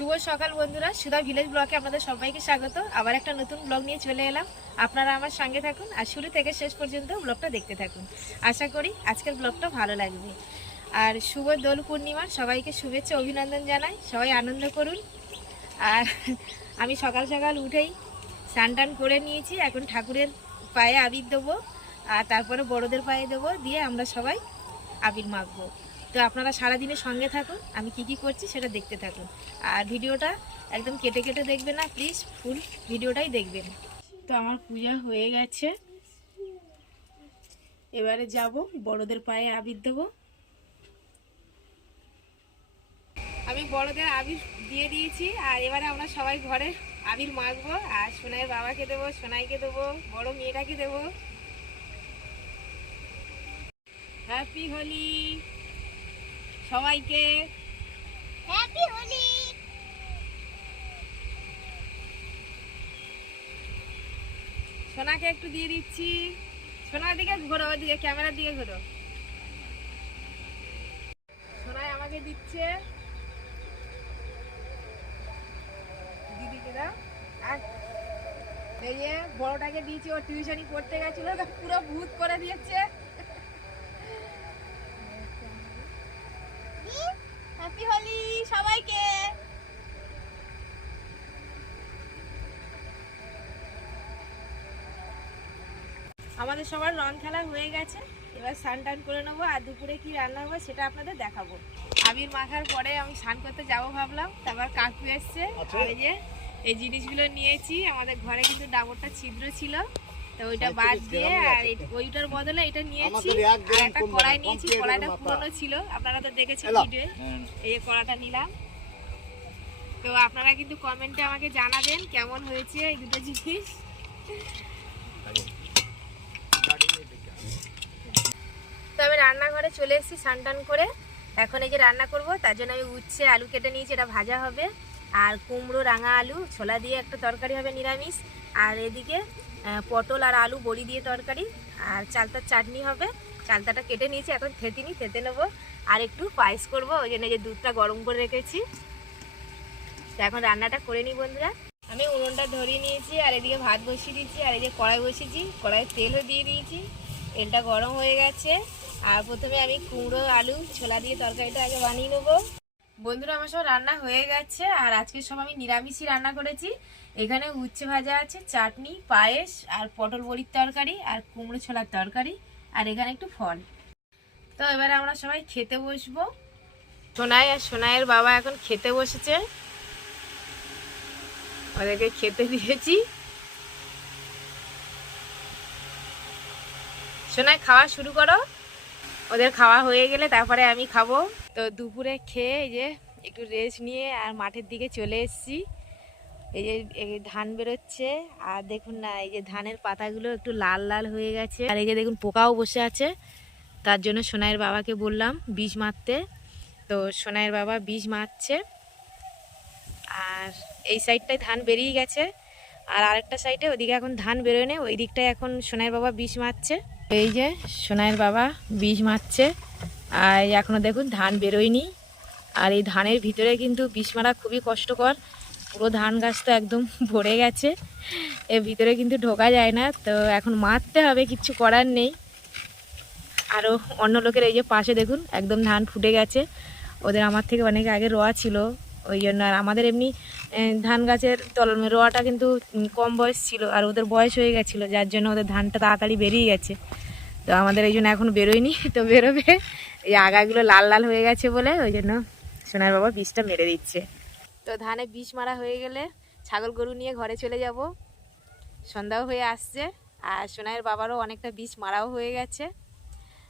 শুভ সকাল বন্ধুরা, সুধা ভিলেজ ব্লকে আপনাদের সবাইকে স্বাগত। আবার একটা নতুন ব্লগ নিয়ে চলে এলাম। আপনারা আমার সঙ্গে থাকুন আর শুরু থেকে শেষ পর্যন্ত ব্লগটা দেখতে থাকুন। আশা করি আজকের ব্লগটা ভালো লাগবে। আর শুভ দোল পূর্ণিমার সবাইকে শুভেচ্ছা, অভিনন্দন জানাই। সবাই আনন্দ করুন। আর আমি সকাল সকাল উঠেই স্নান টান করে নিয়েছি। এখন ঠাকুরের পায়ে আবির দেবো আর তারপরে বড়দের পায়ে দেবো। দিয়ে আমরা সবাই আবির মাখবো। তো আপনারা সারাদিনের সঙ্গে থাকুন, আমি কি কি করছি সেটা দেখতে থাকুন। আর ভিডিওটা একদম কেটে কেটে দেখবেন না, প্লিজ ফুল ভিডিওটাই দেখবেন। তো আমার পূজা হয়ে গেছে। এবারে যাব, বড়দের পায়ে আবির দেবো। আমি বড়দের আবির দিয়ে দিয়েছি, আর এবারে আমরা সবাই ঘরে আবির মাখবো, আর সোনাইয়ের বাবাকে দেবো, সোনাইকে দেবো, বড় মেয়েটাকে দেবো। হ্যাপি হোলি সবাইকে। হ্যাপি হোলি সোনাকে একটু দিয়ে দিচ্ছি। সোনার দিকে ঘোরো ওদিকে ক্যামেরার দিকে ঘোরো। সোনাই আমাকে দিচ্ছে। দিদিকে দাও। আর এই যে বড়টাকে দিয়েছি ও টিউশনি পড়তে গেছিল পুরো ভূত করে দিয়েছে হ্যাপি হোলি সবাইকে। আমাদের সবার রং খেলা হয়ে গেছে। এবার স্নান টান করে নেব আর দুপুরে কি রান্না হবে সেটা আপনাদের দেখাবো। আবির মাখার পরে আমি স্নান করতে যাব ভাবলাম তারপর কাকু এসছে। এই যে এই জিনিসগুলো নিয়েছি। আমাদের ঘরে কিন্তু ডাবরটা ছিদ্র ছিল। তো ওইটা বাদ দিয়ে আর ওইটার বদলে এটা নিয়েছি। আর একটা কড়াই নিয়েছি কড়াইটা পুরনো ছিল আপনারা তো দেখেছেন ভিডিও এই কড়াটা নিলাম। তো আপনারা কিন্তু কমেন্টে আমাকে জানাবেন কেমন হয়েছে এই দুটো জিনিস। তো আমি রান্নাঘরে চলে এসেছি স্নান করে। এখন এই যে রান্না করব তার জন্য আমি উচ্ছে আলু কেটে নিয়েছি এটা ভাজা হবে। আর কুমড়ো, রাঙা আলু, ছোলা দিয়ে একটা তরকারি হবে নিরামিষ। আর এদিকে পটল আর আলু বড়ি দিয়ে তরকারি। আর চালতার চাটনি হবে। চালতাটা কেটে নিয়েছি, এখন থেতে নিই থেতে নেব। আর একটু পায়েস করব, ওই জন্য যে দুধটা গরম করে রেখেছি। এখন রান্নাটা করে নিই বন্ধুরা। আমি উনুনটা ধরিয়ে নিয়েছি, আর এদিকে ভাত বসিয়ে দিয়েছি, আর এই যে কড়াই বসিয়েছি। কড়াই তেলও দিয়ে দিয়েছি। তেলটা গরম হয়ে গেছে। আর প্রথমে আমি কুমড়ো, আলু, ছোলা দিয়ে তরকারিটা আগে বানিয়ে নেব। বন্ধুরা, আমার সব রান্না হয়ে গেছে, আর আজকে সব আমি নিরামিষই রান্না করেছি। এখানে উচ্ছে ভাজা আছে, চাটনি, পায়েস, আর পটল বড়ির তরকারি, আর কুমড়ো ছোলার তরকারি, আর এখানে একটু ফল। তো এবারে আমরা সবাই খেতে বসবো। সোনাই আর সোনাইয়ের বাবা এখন খেতে বসেছে। ওদেরকে খেতে দিয়েছি। সোনাই, খাওয়া শুরু করো। ওদের খাওয়া হয়ে গেলে তারপরে আমি খাব। তো দুপুরে খেয়ে এই যে একটু রেস্ট নিয়ে আর মাঠের দিকে চলে এসেছি। এই যে ধান বেরোচ্ছে আর দেখুন না, এই যে ধানের পাতাগুলো একটু লাল লাল হয়ে গেছে। আর এই যে দেখুন পোকাও বসে আছে। তার জন্য সোনাইয়ের বাবাকে বললাম বীজ মারতে। তো সোনাইয়ের বাবা বীজ মারছে। আর এই সাইডটায় ধান বেরিয়ে গেছে। আর আরেকটা সাইডে ওদিকে এখন ধান বেরোয় ওই দিকটায় এখন সোনাইয়ের বাবা বিষ মারছে। এই যে সোনাইয়ের বাবা বিষ মারছে। আর এখনও দেখুন ধান বেরোয়নি। আর এই ধানের ভিতরে কিন্তু বিষ মারা খুবই কষ্টকর। পুরো ধান গাছ তো একদম ভরে গেছে। এর ভিতরে কিন্তু ঢোকা যায় না। তো এখন মারতে হবে কিচ্ছু করার নেই। আরও অন্য লোকের এই যে পাশে দেখুন, একদম ধান ফুটে গেছে। ওদের আমার থেকে অনেক আগে রোয়া ছিল। ওই জন্য আর আমাদের এমনি ধান গাছের তল, রোয়াটা কিন্তু কম বয়স ছিল আর ওদের বয়স হয়ে গেছিল, যার জন্য ওদের ধানটা তাড়াতাড়ি বেরিয়ে গেছে। তো আমাদের এই জন্য এখন বেরোয়নি, তো বেরোবে। এই আগাগুলো লাল লাল হয়ে গেছে বলে ওই জন্য সোনার বাবা বীজটা মেরে দিচ্ছে। তো ধানে বিষ মারা হয়ে গেলে ছাগল গরু নিয়ে ঘরে চলে যাব। সন্ধ্যাও হয়ে আসছে, আর সোনাইয়ের বাবারও অনেকটা বিষ মারাও হয়ে গেছে।